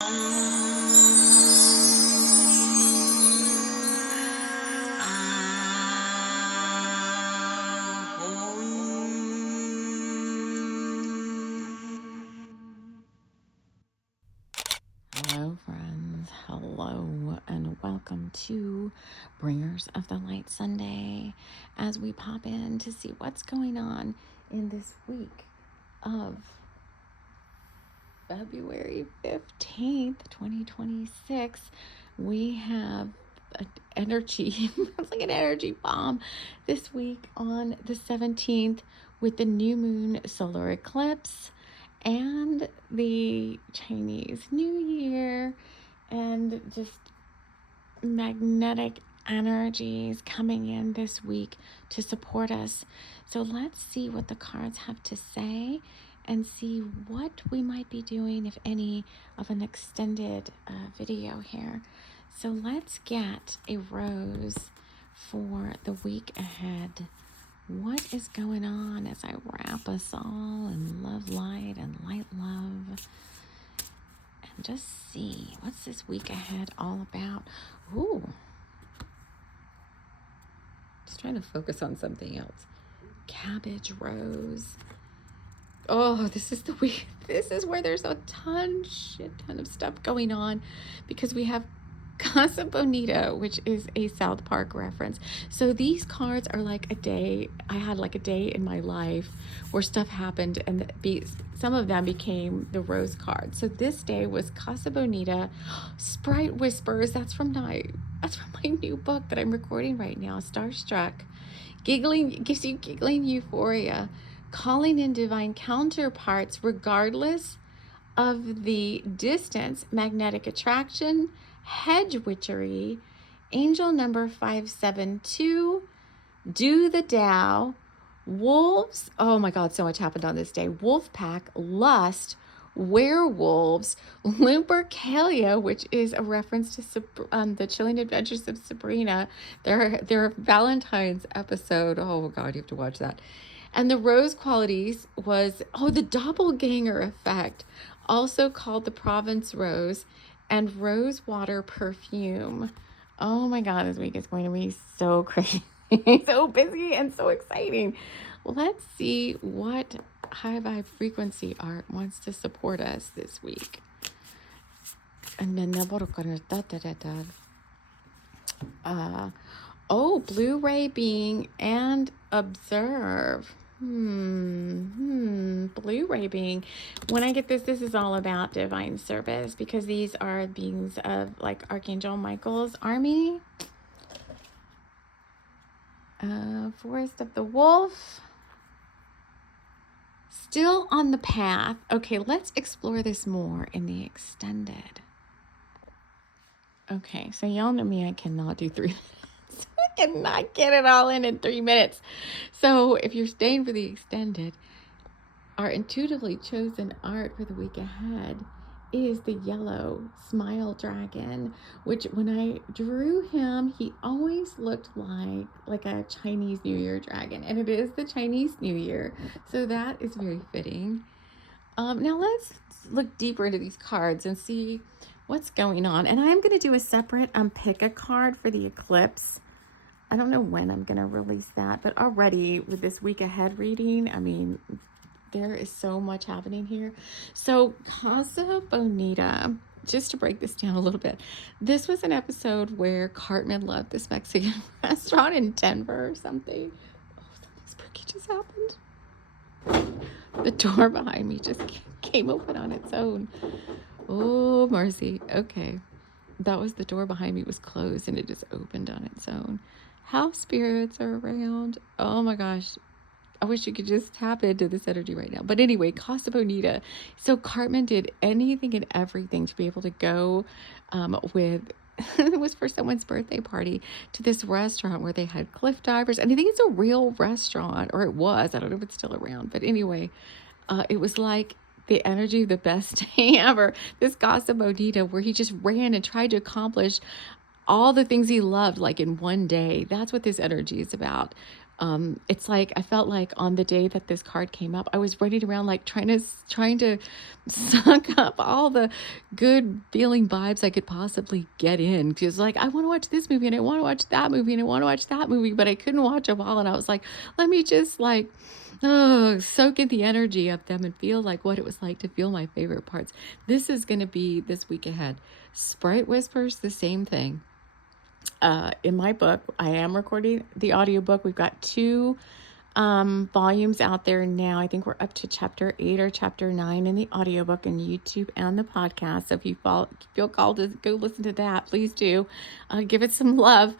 Hello, friends. Hello, and welcome to Bringers of the Light Sunday as we pop in to see what's going on in this week of February 15th, 2026. We have an energy, it's like an energy bomb this week on the 17th with the new moon solar eclipse and the Chinese New Year, and just magnetic energies coming in this week to support us. So let's see what the cards have to say and see what we might be doing, if any, of an extended video here. So let's get a rose for the week ahead. What is going on as I wrap us all in love, light, and light love? And just see, what's this week ahead all about? Ooh. Just trying to focus on something else. Cabbage rose. Oh, this is the week. This is where there's a shit ton of stuff going on, because we have Casa Bonita, which is a South Park reference. So these cards are like a day. I had like a day in my life where stuff happened, and some of them became the rose card. So this day was Casa Bonita, Sprite Whispers. That's from my new book that I'm recording right now, Starstruck. Giggling gives you giggling euphoria, calling in divine counterparts regardless of the distance, magnetic attraction, hedge witchery, angel number 572, do the Tao, wolves. Oh my God, so much happened on this day. Wolf pack, lust, werewolves, Lupercalia, which is a reference to the Chilling Adventures of Sabrina, their Valentine's episode. Oh God, you have to watch that. And the rose qualities was, the doppelganger effect, also called the Provence rose, and rose water perfume. Oh my God, this week is going to be so crazy, so busy and so exciting. Let's see what high vibe frequency art wants to support us this week. Blu-ray being and observe. Blu-ray being. When I get this is all about divine service, because these are beings of like Archangel Michael's army. Forest of the Wolf. Still on the path. Okay, let's explore this more in the extended. Okay, so y'all know me, I cannot do 3 minutes. I cannot get it all in 3 minutes. So if you're staying for the extended, our intuitively chosen art for the week ahead is the yellow smile dragon, which when I drew him, he always looked like a Chinese New Year dragon, and it is the Chinese New Year, so that is very fitting. Now let's look deeper into these cards and see what's going on. And I'm going to do a separate pick a card for the eclipse. I don't know when I'm going to release that, but already with this week ahead reading, I mean, there is so much happening here. So Casa Bonita, just to break this down a little bit, this was an episode where Cartman loved this Mexican restaurant in Denver or something. Oh, something spooky just happened. The door behind me just came open on its own. Oh, mercy. Okay. That was the door behind me was closed and it just opened on its own. House spirits are around. Oh my gosh. I wish you could just tap into this energy right now. But anyway, Casa Bonita. So Cartman did anything and everything to be able to go with, it was for someone's birthday party, to this restaurant where they had cliff divers. And I think it's a real restaurant, or it was. I don't know if it's still around. But anyway, it was like the energy of the best day ever. This Casa Bonita, where he just ran and tried to accomplish all the things he loved like in one day. That's what this energy is about. It's like I felt like on the day that this card came up, I was running around like trying to suck up all the good feeling vibes I could possibly get in. Because like I want to watch this movie and I want to watch that movie and I want to watch that movie, but I couldn't watch them all. And I was like, let me just like soak in the energy of them and feel like what it was like to feel my favorite parts. This is going to be this week ahead. Sprite Whispers, the same thing. In my book, I am recording the audiobook. We've got 2 volumes out there now. I think we're up to chapter 8 or chapter 9 in the audiobook and YouTube and the podcast. So if you feel called to go listen to that, please do. Give it some love.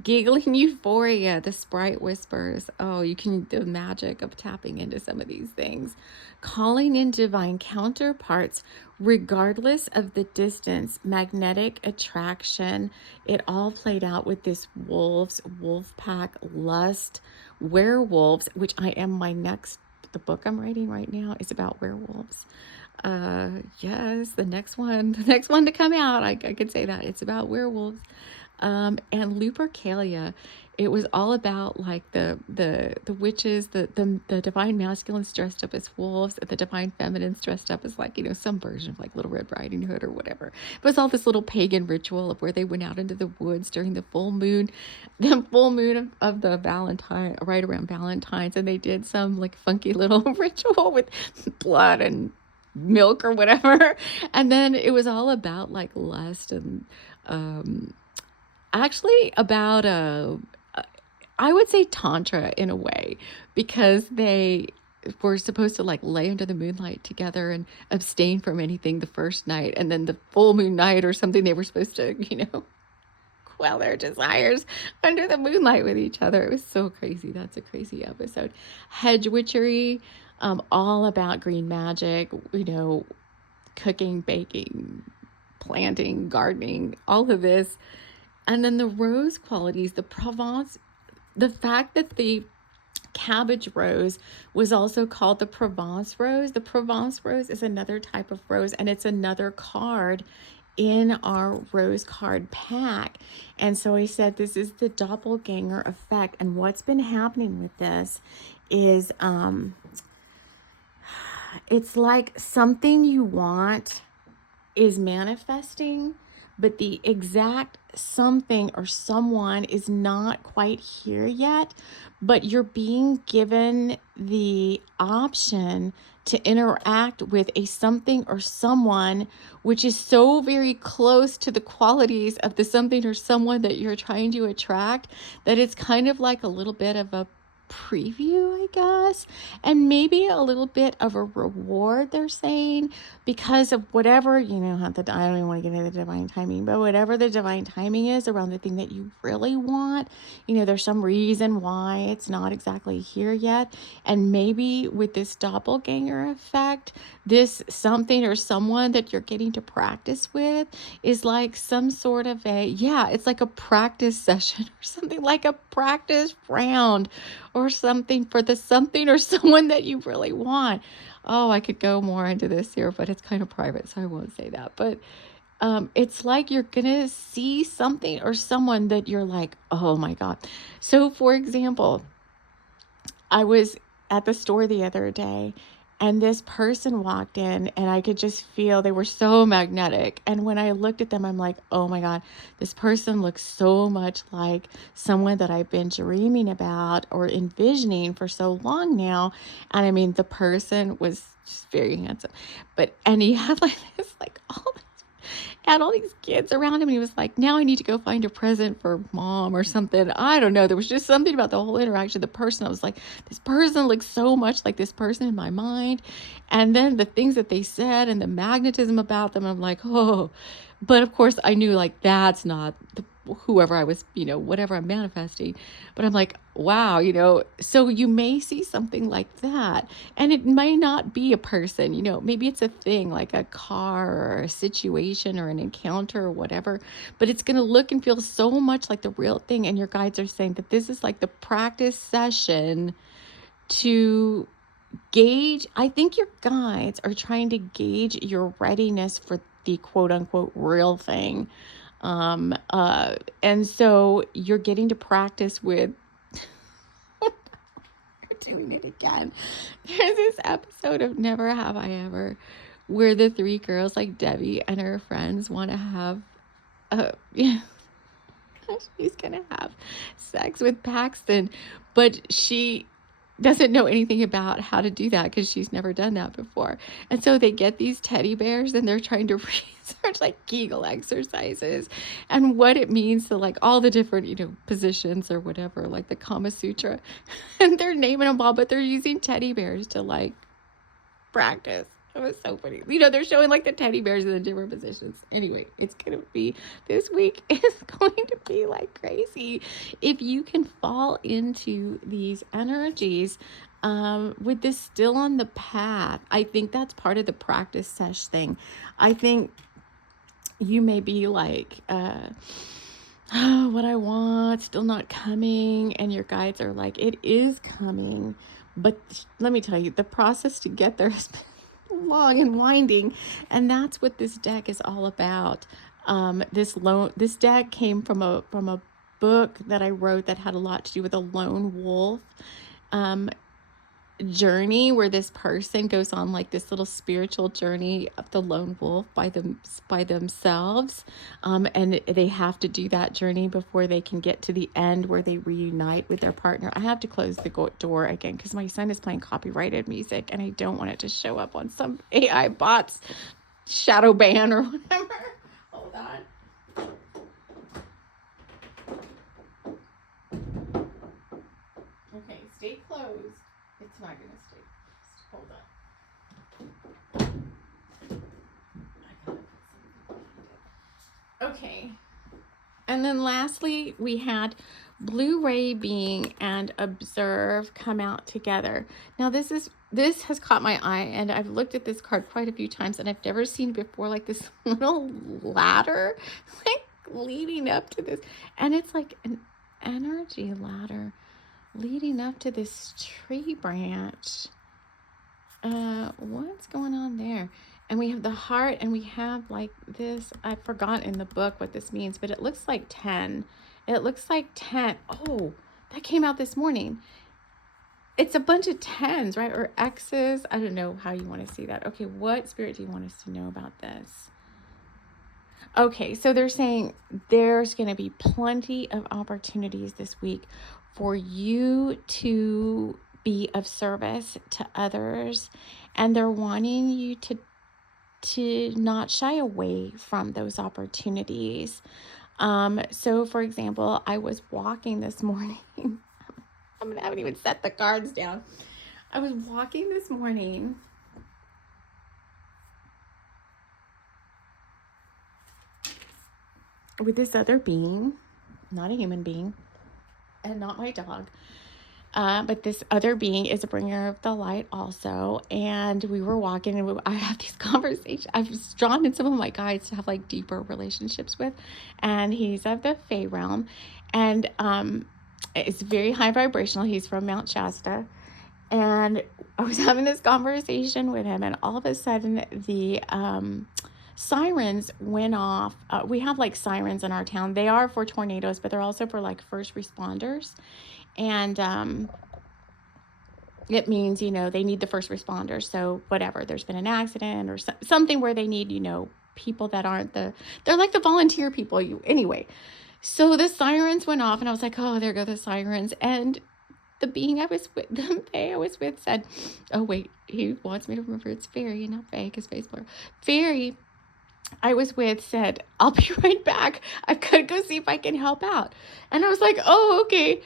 Giggling Euphoria, the Sprite Whispers. Oh, the magic of tapping into some of these things. Calling in divine counterparts, regardless of the distance, magnetic attraction. It all played out with this wolf pack, lust, werewolves, which the book I'm writing right now is about werewolves. Yes, the next one to come out, I could say that it's about werewolves. And Lupercalia, it was all about like the witches, the divine masculines dressed up as wolves, the divine feminines dressed up as like, some version of like Little Red Riding Hood or whatever. It was all this little pagan ritual of where they went out into the woods during the full moon of the Valentine, right around Valentine's, and they did some like funky little ritual with blood and milk or whatever. And then it was all about like lust and actually about I would say tantra in a way, because they were supposed to like lay under the moonlight together and abstain from anything the first night, and then the full moon night or something they were supposed to quell their desires under the moonlight with each other. It was so crazy. That's a crazy episode. Hedge witchery, all about green magic, cooking, baking, planting, gardening, all of this. And then the rose qualities, the Provence, the fact that the cabbage rose was also called the Provence rose. The Provence rose is another type of rose, and it's another card in our rose card pack. And so I said, this is the doppelganger effect. And what's been happening with this is it's like something you want is manifesting, but the exact something or someone is not quite here yet, but you're being given the option to interact with a something or someone which is so very close to the qualities of the something or someone that you're trying to attract that it's kind of like a little bit of a preview, I guess, and maybe a little bit of a reward, they're saying, because of whatever, I don't even want to get into the divine timing, but whatever the divine timing is around the thing that you really want, there's some reason why it's not exactly here yet. And maybe with this doppelganger effect, this something or someone that you're getting to practice with is like some sort of it's like a practice session or something, like a practice round or something for the something or someone that you really want. Oh, I could go more into this here, but it's kind of private, so I won't say that. But it's like you're going to see something or someone that you're like, oh my God. So for example, I was at the store the other day, and this person walked in, and I could just feel they were so magnetic. And when I looked at them, I'm like, oh my God, this person looks so much like someone that I've been dreaming about or envisioning for so long now. And I mean, the person was just very handsome, and he had like this, like had all these kids around him, and he was like, now I need to go find a present for mom or something. I don't know. There was just something about the whole interaction. The person, I was like, this person looks so much like this person in my mind. And then the things that they said and the magnetism about them, I'm like, oh, but of course I knew like, that's not whoever I was, whatever I'm manifesting. But I'm like, wow, so you may see something like that, and it may not be a person, maybe it's a thing like a car or a situation or an encounter or whatever, but it's going to look and feel so much like the real thing. And your guides are saying that this is like the practice session to gauge. I think your guides are trying to gauge your readiness for the quote unquote real thing. And so you're getting to practice with doing it again. There's this episode of Never Have I Ever where the three girls, like Debbie and her friends, want to have, yeah, she's going to have sex with Paxton, but she doesn't know anything about how to do that because she's never done that before. And so they get these teddy bears and they're trying to research like Kegel exercises and what it means to like all the different, positions or whatever, like the Kama Sutra. And they're naming them all, but they're using teddy bears to like practice. It was so funny. They're showing like the teddy bears in the different positions. Anyway, this week is going to be like crazy. If you can fall into these energies with this still on the path, I think that's part of the practice sesh thing. I think you may be like, oh, what I want, still not coming. And your guides are like, it is coming. But let me tell you, the process to get there has been long and winding, and that's what this deck is all about. This deck came from a book that I wrote that had a lot to do with a lone wolf journey, where this person goes on like this little spiritual journey of the lone wolf by themselves, and they have to do that journey before they can get to the end where they reunite with their partner. I have to close the door again because my son is playing copyrighted music and I don't want it to show up on some AI bot's shadow ban or whatever. Hold on. Okay, stay closed. It's not going to stay. Just hold on. Okay. And then lastly, we had Blu-ray Being and Observe come out together. Now this has caught my eye, and I've looked at this card quite a few times, and I've never seen before like this little ladder like leading up to this, and it's like an energy ladder leading up to this tree branch. What's going on there? And we have the heart, and we have like this. I forgot in the book what this means, but it looks like 10. It looks like 10. Oh, that came out this morning. It's a bunch of 10s, right? Or X's. I don't know how you want to see that. Okay, what spirit do you want us to know about this? Okay, so they're saying there's going to be plenty of opportunities this week for you to be of service to others, and they're wanting you to not shy away from those opportunities. So for example, I was walking this morning. I haven't even set the cards down. I was walking this morning with this other being, not a human being, and not my dog. But this other being is a bringer of the light also. And we were walking, and I have these conversations. I've drawn in some of my guides to have like deeper relationships with. And he's of the Fey realm. And it's very high vibrational. He's from Mount Shasta. And I was having this conversation with him, and all of a sudden the sirens went off. We have like sirens in our town. They are for tornadoes, but they're also for like first responders. And it means, they need the first responders. So whatever, there's been an accident or something where they need, people that aren't they're like the volunteer people. Anyway, so the sirens went off, and I was like, oh, there go the sirens. And the being I was with said, oh wait, he wants me to remember it's fairy and not fae, because fae's plural. Fairy I was with said, I'll be right back. I've got to go see if I can help out. And I was like, oh, okay.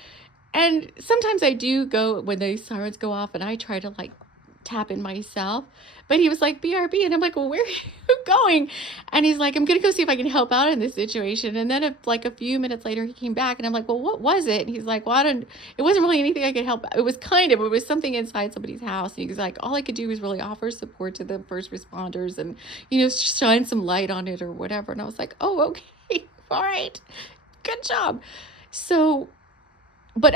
And sometimes I do go when the sirens go off, and I try to like tap in myself. But he was like, BRB. And I'm like, well, where are you going? And he's like, I'm going to go see if I can help out in this situation. And then a few minutes later, he came back, and I'm like, well, what was it? And he's like, well, it wasn't really anything I could help. It was something inside somebody's house. And he's like, all I could do was really offer support to the first responders and, shine some light on it or whatever. And I was like, oh, okay. All right. Good job. So, but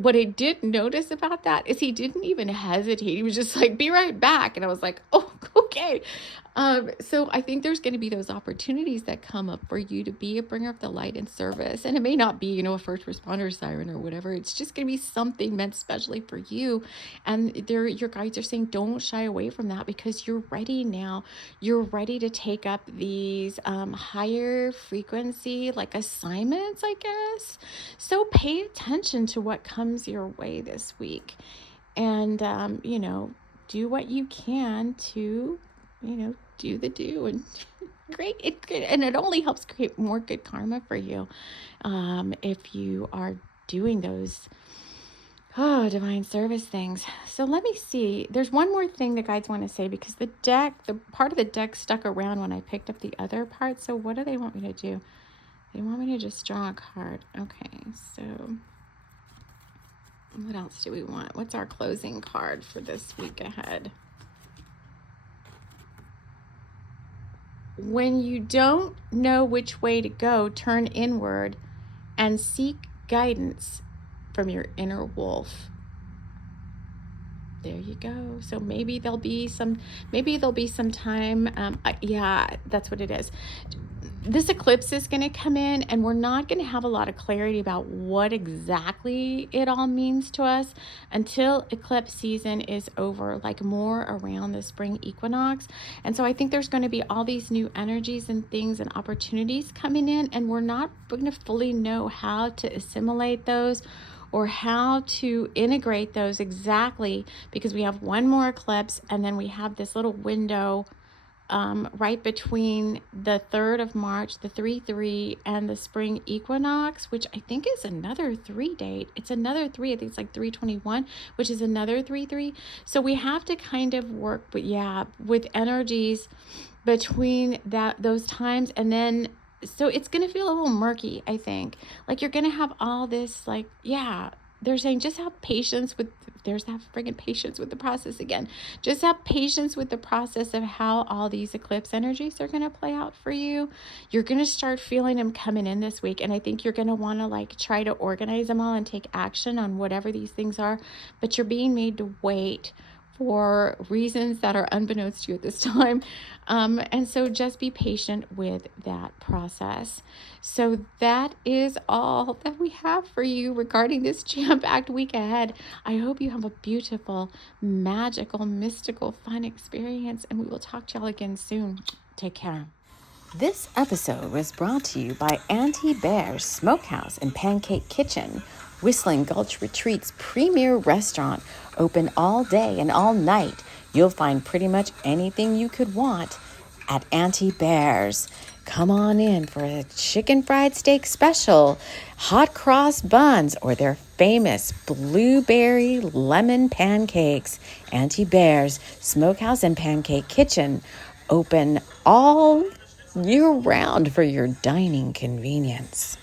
what I did notice about that is he didn't even hesitate. He was just like, be right back. And I was like, oh, okay. So I think there's going to be those opportunities that come up for you to be a bringer of the light in service. And it may not be, a first responder siren or whatever. It's just going to be something meant specially for you. And your guides are saying, don't shy away from that, because you're ready now. You're ready to take up these higher frequency, like assignments, I guess. So pay attention to what comes your way this week. And, do what you can to, do the do and great. And it only helps create more good karma for you if you are doing those divine service things. So let me see. There's one more thing the guides want to say, because the part of the deck stuck around when I picked up the other part. So what do they want me to do? They want me to just draw a card. Okay, so what else do we want? What's our closing card for this week ahead? When you don't know which way to go, turn inward and seek guidance from your inner wolf. There you go. So maybe there'll be some time. Yeah, that's what it is. This eclipse is going to come in, and we're not going to have a lot of clarity about what exactly it all means to us until eclipse season is over, like more around the spring equinox. And so I think there's going to be all these new energies and things and opportunities coming in, and we're not going to fully know how to assimilate those or how to integrate those exactly, because we have one more eclipse, and then we have this little window right between the 3rd of March, the 3/3, and the spring equinox, which I think is another 3 date. It's another 3. I think it's like 3/21, which is another 3/3. So we have to kind of work with energies between those times, and then so it's going to feel a little murky, I think. Like you're going to have all this, they're saying just have patience with, there's that friggin' patience with the process again. Just have patience with the process of how all these eclipse energies are going to play out for you. You're going to start feeling them coming in this week. And I think you're going to want to try to organize them all and take action on whatever these things are. But you're being made to wait for reasons that are unbeknownst to you at this time. And so just be patient with that process. So that is all that we have for you regarding this jam-packed week ahead. I hope you have a beautiful, magical, mystical, fun experience, and we will talk to y'all again soon. Take care. This episode was brought to you by Auntie Bear's Smokehouse and Pancake Kitchen, Whistling Gulch Retreat's premier restaurant, open all day and all night. You'll find pretty much anything you could want at Auntie Bear's. Come on in for a chicken fried steak special, hot cross buns, or their famous blueberry lemon pancakes. Auntie Bear's Smokehouse and Pancake Kitchen, open all year round for your dining convenience.